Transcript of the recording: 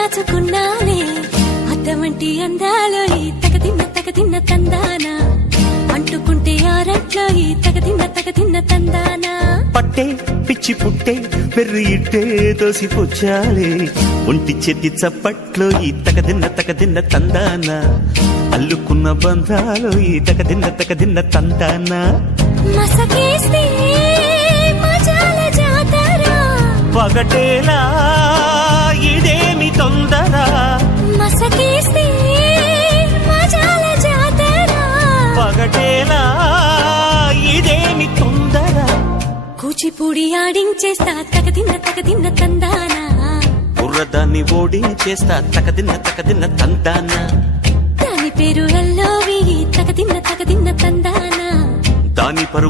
దాచుకున్నానే అద్దమంటి అందాలో ఈ తగదిన్న తందానా అంటుకుంటే ఆరట్లో ఈ తగదిన్న తందానా పట్టే పిచ్చి పుట్టే పెర్రి ఇట్టే దోసిపుచ్చాలే ఒంటి చెట్టి చప్పట్లో ఈ తగదిన్న తందానా అల్లుకున్న బంధాలో ఈ తగదిన్న తందానా మసకేస్తే మజాల జాతర పగటేలా ఇదేమి తొందర మసకేస్తే మజాల జాతర పగటేలా ఇదేమి తొందర కూచిపూడి ఆడించేస్తా తగదిన్న తందానా బుర్రదాన్ని ఓడించేస్తా తగదిన్న తందానా దాని పేరు ఎల్లోవి తగదిన్న తందానా దాని పరువు